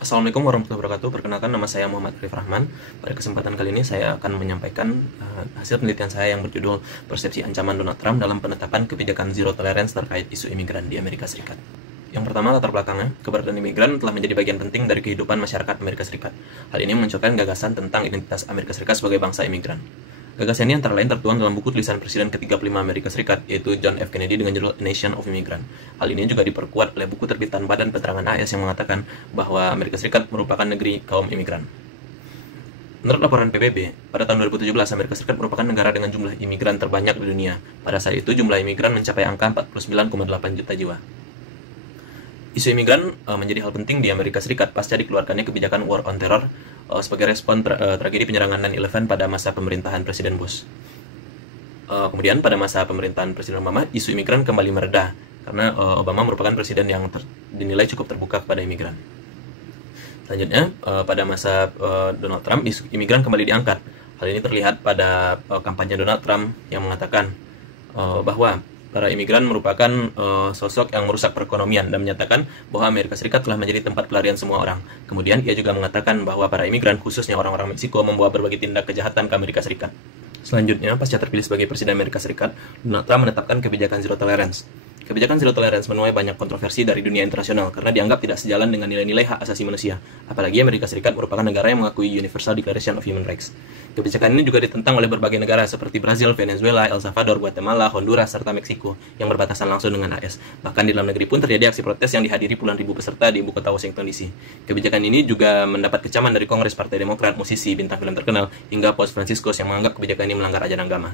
Assalamualaikum warahmatullahi wabarakatuh. Perkenalkan, nama saya Muhammad Arif Rahman. Pada kesempatan kali ini saya akan menyampaikan hasil penelitian saya yang berjudul Persepsi Ancaman Donald Trump dalam Penetapan Kebijakan Zero Tolerance terkait isu imigran di Amerika Serikat. Yang pertama, latar belakangnya, keberadaan imigran telah menjadi bagian penting dari kehidupan masyarakat Amerika Serikat. Hal ini memunculkan gagasan tentang identitas Amerika Serikat sebagai bangsa imigran. Gagasan ini antara lain tertuang dalam buku tulisan Presiden ke-35 Amerika Serikat, yaitu John F. Kennedy dengan judul A Nation of Immigrants. Hal ini juga diperkuat oleh buku terbitan Badan Penerangan AS yang mengatakan bahwa Amerika Serikat merupakan negeri kaum imigran. Menurut laporan PBB, pada tahun 2017, Amerika Serikat merupakan negara dengan jumlah imigran terbanyak di dunia. Pada saat itu, jumlah imigran mencapai angka 49,8 juta jiwa. Isu imigran menjadi hal penting di Amerika Serikat pasca dikeluarkannya kebijakan War on Terror sebagai respon tragedi penyerangan 9/11 pada masa pemerintahan Presiden Bush. Kemudian pada masa pemerintahan Presiden Obama, isu imigran kembali mereda karena Obama merupakan presiden yang dinilai cukup terbuka kepada imigran. Selanjutnya, pada masa Donald Trump, isu imigran kembali diangkat. Hal ini terlihat pada kampanye Donald Trump yang mengatakan bahwa para imigran merupakan sosok yang merusak perekonomian dan menyatakan bahwa Amerika Serikat telah menjadi tempat pelarian semua orang. Kemudian ia juga mengatakan bahwa para imigran, khususnya orang-orang Meksiko, membawa berbagai tindak kejahatan ke Amerika Serikat. Selanjutnya, pasca terpilih sebagai Presiden Amerika Serikat, Donald Trump menetapkan kebijakan Zero Tolerance. Kebijakan Zero Tolerance menuai banyak kontroversi dari dunia internasional karena dianggap tidak sejalan dengan nilai-nilai hak asasi manusia. Apalagi Amerika Serikat merupakan negara yang mengakui Universal Declaration of Human Rights. Kebijakan ini juga ditentang oleh berbagai negara seperti Brazil, Venezuela, El Salvador, Guatemala, Honduras, serta Meksiko yang berbatasan langsung dengan AS. Bahkan di dalam negeri pun terjadi aksi protes yang dihadiri puluhan ribu peserta di ibu kota Washington DC. Kebijakan ini juga mendapat kecaman dari Kongres Partai Demokrat, musisi, bintang film terkenal, hingga Paus Franciscus yang menganggap kebijakan ini melanggar ajaran agama.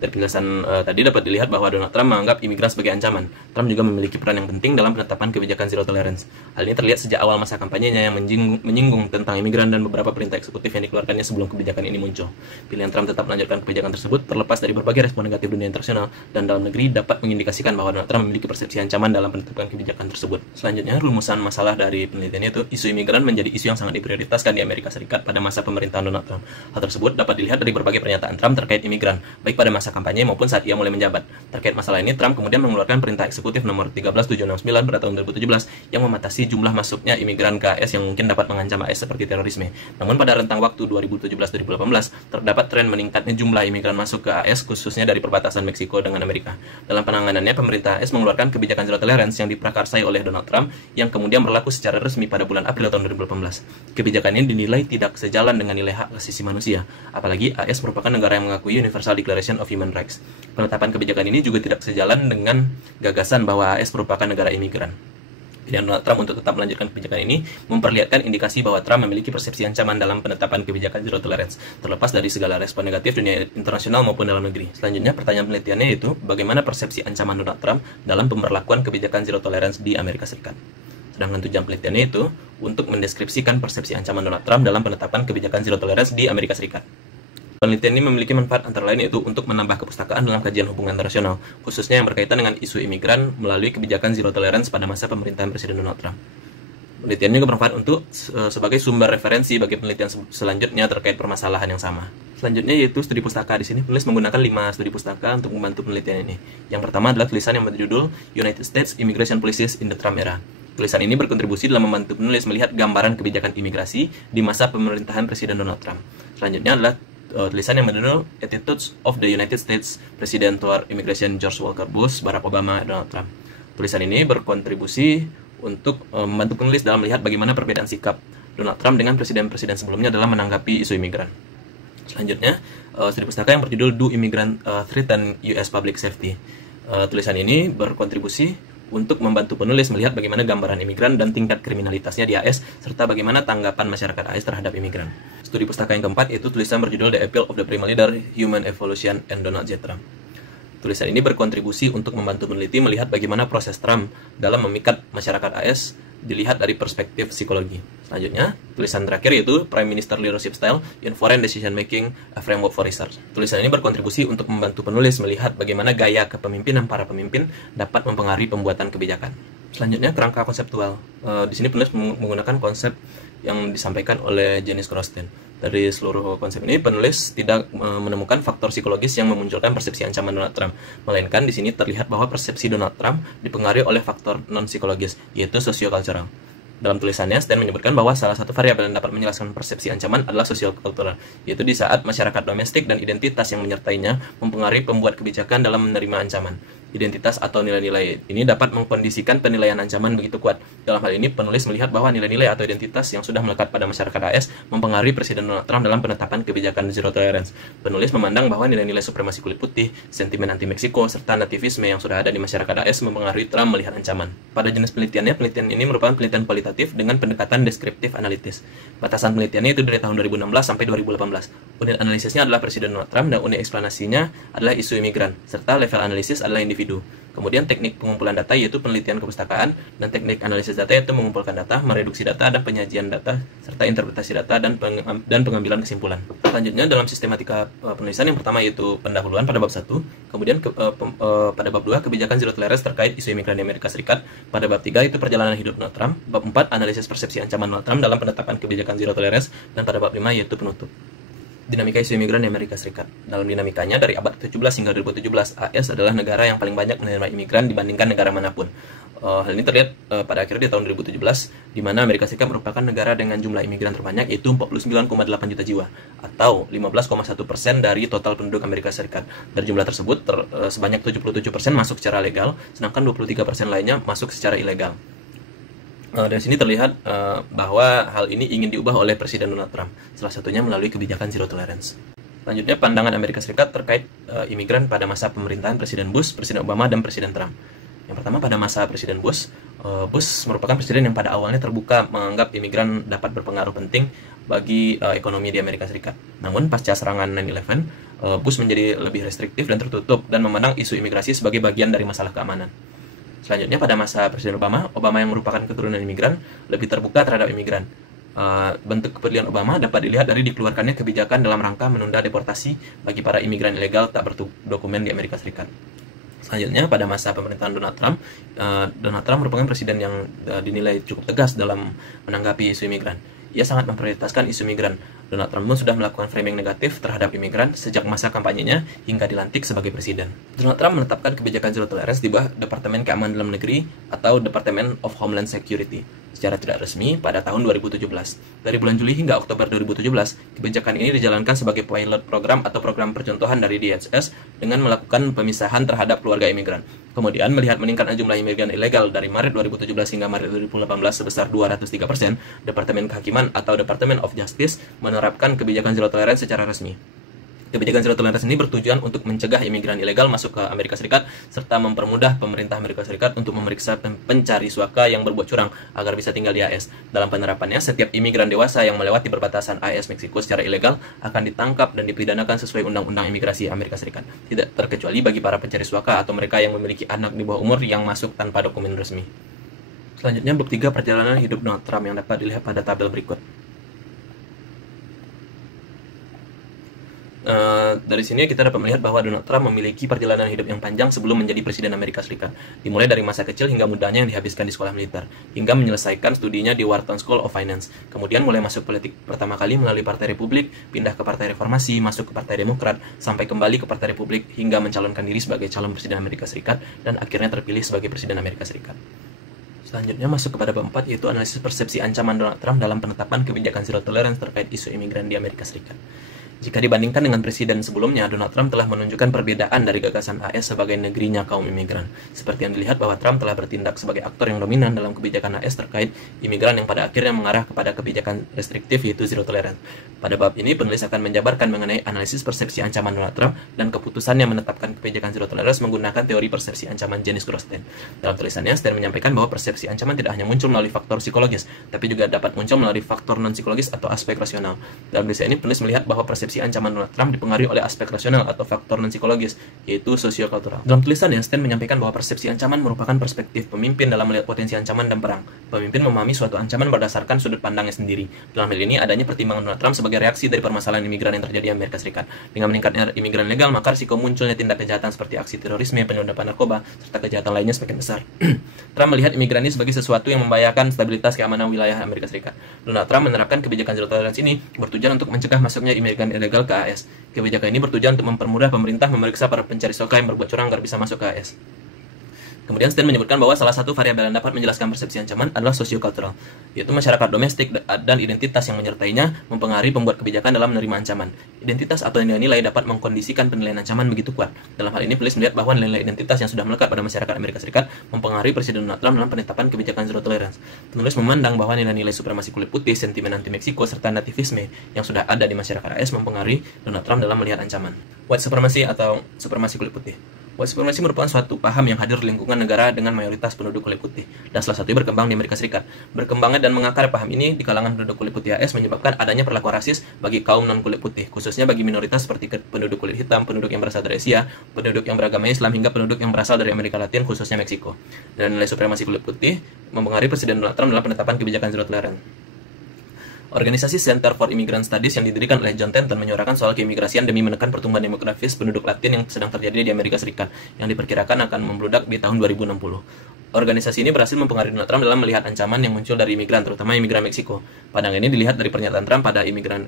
Dari penjelasan tadi dapat dilihat bahwa Donald Trump menganggap imigran sebagai ancaman. Trump juga memiliki peran yang penting dalam penetapan kebijakan Zero Tolerance. Hal ini terlihat sejak awal masa kampanyenya yang menyinggung tentang imigran dan beberapa perintah eksekutif yang dikeluarkannya sebelum kebijakan ini muncul. Pilihan Trump tetap melanjutkan kebijakan tersebut terlepas dari berbagai respon negatif dunia internasional dan dalam negeri dapat mengindikasikan bahwa Donald Trump memiliki persepsi ancaman dalam penetapan kebijakan tersebut. Selanjutnya, rumusan masalah dari penelitian itu, isu imigran menjadi isu yang sangat diprioritaskan di Amerika Serikat pada masa pemerintahan Donald Trump. Hal tersebut dapat dilihat dari berbagai pernyataan Trump terkait imigran, baik pada masa kampanye maupun saat ia mulai menjabat. Terkait masalah ini, Trump kemudian mengeluarkan perintah eksekutif nomor 13769 pada tahun 2017 yang membatasi jumlah masuknya imigran ke AS yang mungkin dapat mengancam AS seperti terorisme. Namun pada rentang waktu 2017-2018 terdapat tren meningkatnya jumlah imigran masuk ke AS khususnya dari perbatasan Meksiko dengan Amerika. Dalam penanganannya, pemerintah AS mengeluarkan kebijakan Zero Tolerance yang diprakarsai oleh Donald Trump yang kemudian berlaku secara resmi pada bulan April tahun 2018. Kebijakan ini dinilai tidak sejalan dengan nilai hak asasi manusia, apalagi AS merupakan negara yang mengakui Universal Declaration of Human Rights. Penetapan kebijakan ini juga tidak sejalan dengan gagasan bahwa AS merupakan negara imigran. Pilihan Donald Trump untuk tetap melanjutkan kebijakan ini memperlihatkan indikasi bahwa Trump memiliki persepsi ancaman dalam penetapan kebijakan Zero Tolerance, terlepas dari segala respon negatif dunia internasional maupun dalam negeri. Selanjutnya, pertanyaan penelitiannya yaitu, bagaimana persepsi ancaman Donald Trump dalam pemberlakuan kebijakan Zero Tolerance di Amerika Serikat. Sedangkan tujuan penelitiannya itu untuk mendeskripsikan persepsi ancaman Donald Trump dalam penetapan kebijakan Zero Tolerance di Amerika Serikat. Penelitian ini memiliki manfaat antara lain yaitu untuk menambah kepustakaan dalam kajian hubungan internasional, khususnya yang berkaitan dengan isu imigran melalui kebijakan Zero Tolerance pada masa pemerintahan Presiden Donald Trump. Penelitian juga bermanfaat untuk sebagai sumber referensi bagi penelitian selanjutnya terkait permasalahan yang sama. Selanjutnya yaitu studi pustaka. Di sini penulis menggunakan 5 studi pustaka untuk membantu penelitian ini. Yang pertama adalah tulisan yang berjudul United States Immigration Policies in the Trump Era. Tulisan ini berkontribusi dalam membantu penulis melihat gambaran kebijakan imigrasi di masa pemerintahan Presiden Donald Trump. Selanjutnya adalah tulisan yang berjudul Attitudes of the United States President Toward Immigration George Walker Bush, Barack Obama, Donald Trump. Tulisan ini berkontribusi untuk membantu penulis dalam melihat bagaimana perbedaan sikap Donald Trump dengan presiden-presiden sebelumnya dalam menanggapi isu imigran. Selanjutnya, studi pustaka yang berjudul Do Immigrant Threaten US Public Safety. Tulisan ini berkontribusi untuk membantu penulis melihat bagaimana gambaran imigran dan tingkat kriminalitasnya di AS, serta bagaimana tanggapan masyarakat AS terhadap imigran. Studi pustaka yang keempat yaitu tulisan berjudul The Appeal of the Prima Leader, Human Evolution, and Donald J. Trump. Tulisan ini berkontribusi untuk membantu peneliti melihat bagaimana proses Trump dalam memikat masyarakat AS dilihat dari perspektif psikologi. Selanjutnya, tulisan terakhir yaitu Prime Minister Leadership Style in Foreign Decision Making, a Framework for Research. Tulisan ini berkontribusi untuk membantu penulis melihat bagaimana gaya kepemimpinan para pemimpin dapat mempengaruhi pembuatan kebijakan. Selanjutnya, kerangka konseptual. Di sini penulis menggunakan konsep yang disampaikan oleh Janice Krostin. Dari seluruh konsep ini, penulis tidak menemukan faktor psikologis yang memunculkan persepsi ancaman Donald Trump, melainkan di sini terlihat bahwa persepsi Donald Trump dipengaruhi oleh faktor non-psikologis, yaitu socio-cultural. Dalam tulisannya, Stein menyebutkan bahwa salah satu variabel yang dapat menjelaskan persepsi ancaman adalah sosial kultural, yaitu di saat masyarakat domestik dan identitas yang menyertainya mempengaruhi pembuat kebijakan dalam menerima ancaman. Identitas atau nilai-nilai ini dapat mengkondisikan penilaian ancaman begitu kuat. Dalam hal ini, penulis melihat bahwa nilai-nilai atau identitas yang sudah melekat pada masyarakat AS mempengaruhi Presiden Donald Trump dalam penetapan kebijakan zero tolerance. Penulis memandang bahwa nilai-nilai supremasi kulit putih, sentimen anti-Meksiko, serta nativisme yang sudah ada di masyarakat AS mempengaruhi Trump melihat ancaman. Pada jenis penelitiannya, penelitian ini merupakan penelitian kualitatif dengan pendekatan deskriptif analitis. Batasan penelitiannya itu dari tahun 2016 sampai 2018. Unit analisisnya adalah Presiden Donald Trump dan unit eksplanasinya adalah isu imigran, serta level analisis adalah individu. Kemudian teknik pengumpulan data yaitu penelitian kepustakaan, dan teknik analisis data yaitu mengumpulkan data, mereduksi data, dan penyajian data, serta interpretasi data dan pengambilan kesimpulan. Selanjutnya dalam sistematika penulisan, yang pertama yaitu pendahuluan pada bab 1, kemudian pada bab 2 kebijakan zero tolerance terkait isu imigran di Amerika Serikat, pada bab 3 itu perjalanan hidup Donald Trump, bab 4 analisis persepsi ancaman Donald Trump dalam penetapan kebijakan zero tolerance, dan pada bab 5 yaitu penutup. Dinamika isu imigran di Amerika Serikat. Dalam dinamikanya dari abad ke-17 hingga 2017, AS adalah negara yang paling banyak menerima imigran dibandingkan negara manapun. Hal ini terlihat pada akhirnya di tahun 2017, di mana Amerika Serikat merupakan negara dengan jumlah imigran terbanyak, yaitu 49,8 juta jiwa, atau 15,1% dari total penduduk Amerika Serikat. Dari jumlah tersebut, sebanyak 77% masuk secara legal, sedangkan 23% lainnya masuk secara ilegal. Dari sini terlihat bahwa hal ini ingin diubah oleh Presiden Donald Trump, salah satunya melalui kebijakan zero tolerance. Selanjutnya, pandangan Amerika Serikat terkait imigran pada masa pemerintahan Presiden Bush, Presiden Obama, dan Presiden Trump. Yang pertama, pada masa Presiden Bush, Bush merupakan presiden yang pada awalnya terbuka menganggap imigran dapat berpengaruh penting bagi ekonomi di Amerika Serikat. Namun, pasca serangan 9/11, Bush menjadi lebih restriktif dan tertutup dan memandang isu imigrasi sebagai bagian dari masalah keamanan. Selanjutnya, pada masa Presiden Obama yang merupakan keturunan imigran, lebih terbuka terhadap imigran. Bentuk kepedulian Obama dapat dilihat dari dikeluarkannya kebijakan dalam rangka menunda deportasi bagi para imigran ilegal tak berdokumen di Amerika Serikat. Selanjutnya, pada masa pemerintahan Donald Trump merupakan presiden yang dinilai cukup tegas dalam menanggapi isu imigran. Ia sangat memprioritaskan isu imigran. Donald Trump pun sudah melakukan framing negatif terhadap imigran sejak masa kampanyenya hingga dilantik sebagai presiden. Donald Trump menetapkan kebijakan zero tolerance di bawah Departemen Keamanan Dalam Negeri atau Department of Homeland Security secara tidak resmi pada tahun 2017. Dari bulan Juli hingga Oktober 2017, kebijakan ini dijalankan sebagai pilot program atau program percontohan dari DHS dengan melakukan pemisahan terhadap keluarga imigran. Kemudian, melihat meningkatnya jumlah imigran ilegal dari Maret 2017 hingga Maret 2018 sebesar 203%, Departemen Kehakiman atau Department of Justice menerapkan kebijakan zero tolerance secara resmi. Kebijakan zero tolerance ini bertujuan untuk mencegah imigran ilegal masuk ke Amerika Serikat serta mempermudah pemerintah Amerika Serikat untuk memeriksa pencari suaka yang berbuat curang agar bisa tinggal di AS. Dalam penerapannya, setiap imigran dewasa yang melewati perbatasan AS Meksiko secara ilegal akan ditangkap dan dipidanakan sesuai Undang-Undang Imigrasi Amerika Serikat, tidak terkecuali bagi para pencari suaka atau mereka yang memiliki anak di bawah umur yang masuk tanpa dokumen resmi. Selanjutnya, bab 3 perjalanan hidup Donald Trump yang dapat dilihat pada tabel berikut. Dari sini kita dapat melihat bahwa Donald Trump memiliki perjalanan hidup yang panjang sebelum menjadi presiden Amerika Serikat, dimulai dari masa kecil hingga mudanya yang dihabiskan di sekolah militer, hingga menyelesaikan studinya di Wharton School of Finance. Kemudian mulai masuk politik pertama kali melalui Partai Republik, pindah ke Partai Reformasi, masuk ke Partai Demokrat, sampai kembali ke Partai Republik hingga mencalonkan diri sebagai calon presiden Amerika Serikat dan akhirnya terpilih sebagai presiden Amerika Serikat. Selanjutnya masuk kepada bab 4, yaitu analisis persepsi ancaman Donald Trump dalam penetapan kebijakan zero tolerance terkait isu imigran di Amerika Serikat. Jika dibandingkan dengan presiden sebelumnya, Donald Trump telah menunjukkan perbedaan dari gagasan AS sebagai negerinya kaum imigran. Seperti yang dilihat bahwa Trump telah bertindak sebagai aktor yang dominan dalam kebijakan AS terkait imigran yang pada akhirnya mengarah kepada kebijakan restriktif yaitu zero tolerance. Pada bab ini, penulis akan menjabarkan mengenai analisis persepsi ancaman Donald Trump dan keputusannya menetapkan kebijakan zero tolerance menggunakan teori persepsi ancaman Janice Grossstein. Dalam tulisannya, Stein menyampaikan bahwa persepsi ancaman tidak hanya muncul melalui faktor psikologis, tapi juga dapat muncul melalui faktor non-psikologis atau aspek rasional. Dalam tulisan ini, penulis melihat bahwa persepsi ancaman Donald Trump dipengaruhi oleh aspek rasional atau faktor non-psikologis, yaitu sosiokultural. Dalam tulisannya, Stein menyampaikan bahwa persepsi ancaman merupakan perspektif pemimpin dalam melihat potensi ancaman dan perang. Pemimpin memahami suatu ancaman berdasarkan sudut pandangnya sendiri. Dalam hal ini, adanya pertimbangan Donald Trump sebagai reaksi dari permasalahan imigran yang terjadi di Amerika Serikat. Dengan meningkatnya imigran legal, maka risiko munculnya tindak kejahatan seperti aksi terorisme, penyelundupan narkoba, serta kejahatan lainnya semakin besar. Trump melihat imigran ini sebagai sesuatu yang membahayakan stabilitas keamanan wilayah Amerika Serikat. Donald Trump menerapkan kebijakan zero tolerance ini bertujuan untuk mencegah masuknya imigran ilegal ke AS. Kebijakan ini bertujuan untuk mempermudah pemerintah memeriksa para pencari suaka yang berbuat curang agar bisa masuk ke AS. Kemudian Stein menyebutkan bahwa salah satu variabel yang dapat menjelaskan persepsi ancaman adalah sosiokultural, yaitu masyarakat domestik dan identitas yang menyertainya mempengaruhi pembuat kebijakan dalam menerima ancaman. Identitas atau nilai-nilai dapat mengkondisikan penilaian ancaman begitu kuat. Dalam hal ini, penulis melihat bahwa nilai identitas yang sudah melekat pada masyarakat Amerika Serikat mempengaruhi Presiden Donald Trump dalam penetapan kebijakan zero tolerance. Penulis memandang bahwa nilai-nilai supremasi kulit putih, sentimen anti-Meksiko, serta nativisme yang sudah ada di masyarakat AS mempengaruhi Donald Trump dalam melihat ancaman. White supremacy atau supremasi kulit putih. White supremacy merupakan suatu paham yang hadir di lingkungan negara dengan mayoritas penduduk kulit putih, dan salah satunya berkembang di Amerika Serikat. Berkembangnya dan mengakar paham ini di kalangan penduduk kulit putih AS menyebabkan adanya perlakuan rasis bagi kaum non-kulit putih, khususnya bagi minoritas seperti penduduk kulit hitam, penduduk yang berasal dari Asia, penduduk yang beragama Islam, hingga penduduk yang berasal dari Amerika Latin, khususnya Meksiko. Dan nilai supremasi kulit putih mempengaruhi Presiden Donald Trump dalam penetapan kebijakan zero tolerance. Organisasi Center for Immigrant Studies yang didirikan oleh John Tenton menyuarakan soal keimigrasian demi menekan pertumbuhan demografis penduduk Latin yang sedang terjadi di Amerika Serikat, yang diperkirakan akan membludak di tahun 2060. Organisasi ini berhasil mempengaruhi Donald Trump dalam melihat ancaman yang muncul dari imigran, terutama imigran Meksiko. Pandangan ini dilihat dari pernyataan Trump pada imigran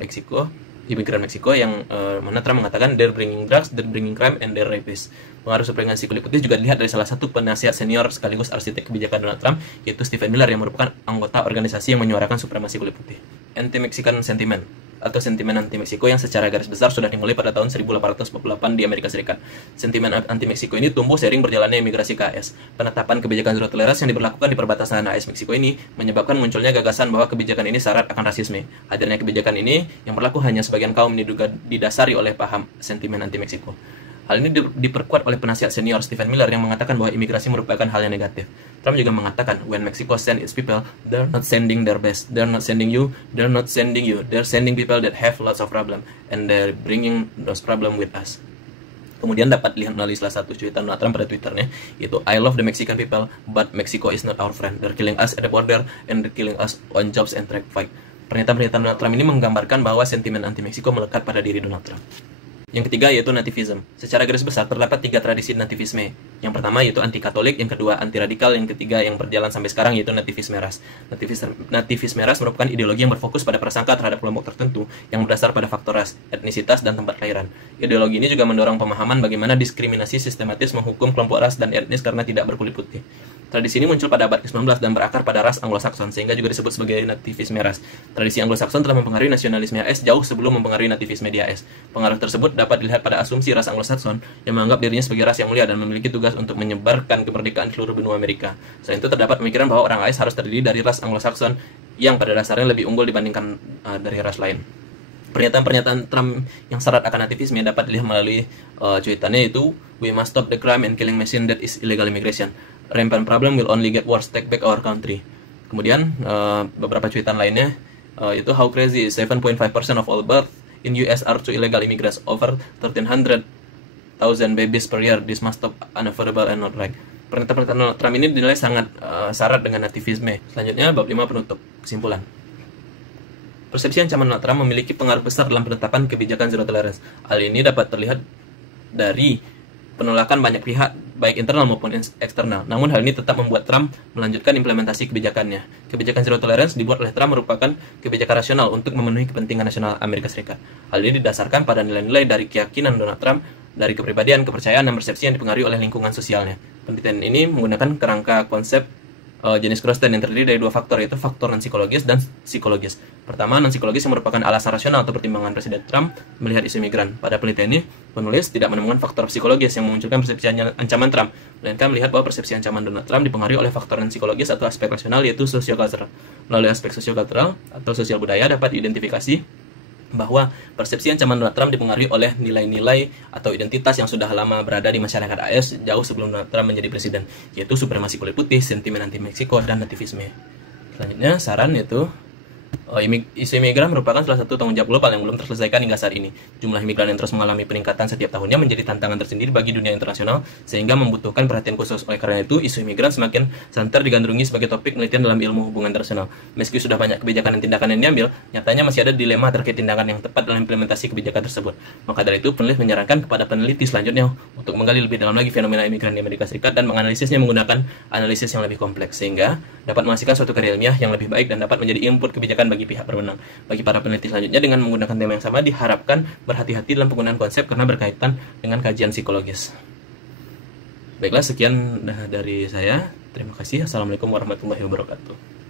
Meksiko yang mana Trump mengatakan they're bringing drugs, they're bringing crime, and they're rapists. Pengaruh supremasi kulit putih juga dilihat dari salah satu penasihat senior sekaligus arsitek kebijakan Donald Trump, yaitu Stephen Miller, yang merupakan anggota organisasi yang menyuarakan supremasi kulit putih. Anti-Mexican sentiment atau sentimen anti-Meksiko yang secara garis besar sudah dimulai pada tahun 1848 di Amerika Serikat. Sentimen anti-Meksiko ini tumbuh seiring berjalannya imigrasi ke AS. Penetapan kebijakan zero tolerance yang diberlakukan di perbatasan AS Meksiko ini menyebabkan munculnya gagasan bahwa kebijakan ini syarat akan rasisme. Hadirnya kebijakan ini yang berlaku hanya sebagian kaum diduga didasari oleh paham sentimen anti-Meksiko. Hal ini diperkuat oleh penasihat senior Stephen Miller yang mengatakan bahwa imigrasi merupakan hal yang negatif. Trump juga mengatakan, when Mexico send its people, they're not sending their best. They're not sending you, they're not sending you. They're sending people that have lots of problem, and they're bringing those problem with us. Kemudian dapat dilihat melalui salah satu cuitan Donald Trump pada Twitternya, yaitu I love the Mexican people, but Mexico is not our friend. They're killing us at the border, and they're killing us on jobs and track fight. Pernyataan-pernyataan Donald Trump ini menggambarkan bahwa sentimen anti-Meksiko melekat pada diri Donald Trump. Yang ketiga yaitu nativism. Secara garis besar terdapat 3 tradisi nativisme. Yang pertama yaitu anti-Katolik, yang kedua anti-radikal, yang ketiga yang berjalan sampai sekarang yaitu nativisme ras. Nativisme ras merupakan ideologi yang berfokus pada prasangka terhadap kelompok tertentu yang berdasar pada faktor ras, etnisitas, dan tempat kelahiran. Ideologi ini juga mendorong pemahaman bagaimana diskriminasi sistematis menghukum kelompok ras dan etnis karena tidak berkulit putih. Tradisi ini muncul pada abad ke-19 dan berakar pada ras Anglo-Saxon, sehingga juga disebut sebagai nativisme ras. Tradisi Anglo-Saxon telah mempengaruhi nasionalisme AS jauh sebelum mempengaruhi nativisme di AS. Pengaruh tersebut dapat dilihat pada asumsi ras Anglo-Saxon yang menganggap dirinya sebagai ras yang mulia dan memiliki tugas untuk menyebarkan kemerdekaan di seluruh benua Amerika. Selain itu, terdapat pemikiran bahwa orang AS harus terdiri dari ras Anglo-Saxon yang pada dasarnya lebih unggul dibandingkan dari ras lain. Pernyataan-pernyataan Trump yang syarat akan nativisme dapat dilihat melalui cuitannya, yaitu we must stop the crime and killing machine that is illegal immigration. Rampant problem will only get worse, take back our country. Kemudian beberapa cuitan lainnya itu how crazy is 7.5% of all birth in US are to illegal immigrants, over 1,300,000 babies per year. This must stop, unaffordable and not right. Pernyataan Trump ini dinilai sangat syarat dengan nativisme. Selanjutnya bab 5 penutup. Kesimpulan. Persepsi ancaman Donald Trump memiliki pengaruh besar dalam penetapan kebijakan zero tolerance. Hal ini dapat terlihat dari penolakan banyak pihak, baik internal maupun eksternal. Namun hal ini tetap membuat Trump melanjutkan implementasi kebijakannya. Kebijakan zero tolerance dibuat oleh Trump merupakan kebijakan rasional untuk memenuhi kepentingan nasional Amerika Serikat. Hal ini didasarkan pada nilai-nilai dari keyakinan Donald Trump, dari kepribadian, kepercayaan, dan persepsi yang dipengaruhi oleh lingkungan sosialnya. Penelitian ini menggunakan kerangka konsep jenis Crosstein yang terdiri dari 2 faktor, yaitu faktor non-psikologis dan psikologis. Pertama, non-psikologis yang merupakan alasan rasional atau pertimbangan Presiden Trump melihat isu imigran. Pada penelitian ini, penulis tidak menemukan faktor psikologis yang memunculkan persepsi ancaman Trump, melainkan melihat bahwa persepsi ancaman Donald Trump dipengaruhi oleh faktor non-psikologis atau aspek rasional, yaitu sosiokultural. Melalui aspek sosiokultural atau sosial budaya dapat diidentifikasi bahwa persepsi ancaman Donald Trump dipengaruhi oleh nilai-nilai atau identitas yang sudah lama berada di masyarakat AS jauh sebelum Donald Trump menjadi presiden, yaitu supremasi kulit putih, sentimen anti-Meksiko, dan nativisme. Selanjutnya, saran yaitu isu imigran merupakan salah satu tanggung jawab global yang belum terselesaikan hingga saat ini. Jumlah imigran yang terus mengalami peningkatan setiap tahunnya menjadi tantangan tersendiri bagi dunia internasional, sehingga membutuhkan perhatian khusus. Oleh karena itu, isu imigran semakin santer digandrungi sebagai topik penelitian dalam ilmu hubungan internasional. Meski sudah banyak kebijakan dan tindakan yang diambil, nyatanya masih ada dilema terkait tindakan yang tepat dalam implementasi kebijakan tersebut. Maka dari itu, penulis menyarankan kepada peneliti selanjutnya untuk menggali lebih dalam lagi fenomena imigran di Amerika Serikat dan menganalisisnya menggunakan analisis yang lebih kompleks, sehingga dapat menghasilkan suatu karya ilmiah yang lebih baik dan dapat menjadi input kebijakan bagi pihak berwenang. Bagi para peneliti selanjutnya dengan menggunakan tema yang sama, diharapkan berhati-hati dalam penggunaan konsep karena berkaitan dengan kajian psikologis. Baiklah, sekian dari saya. Terima kasih. Assalamualaikum warahmatullahi wabarakatuh.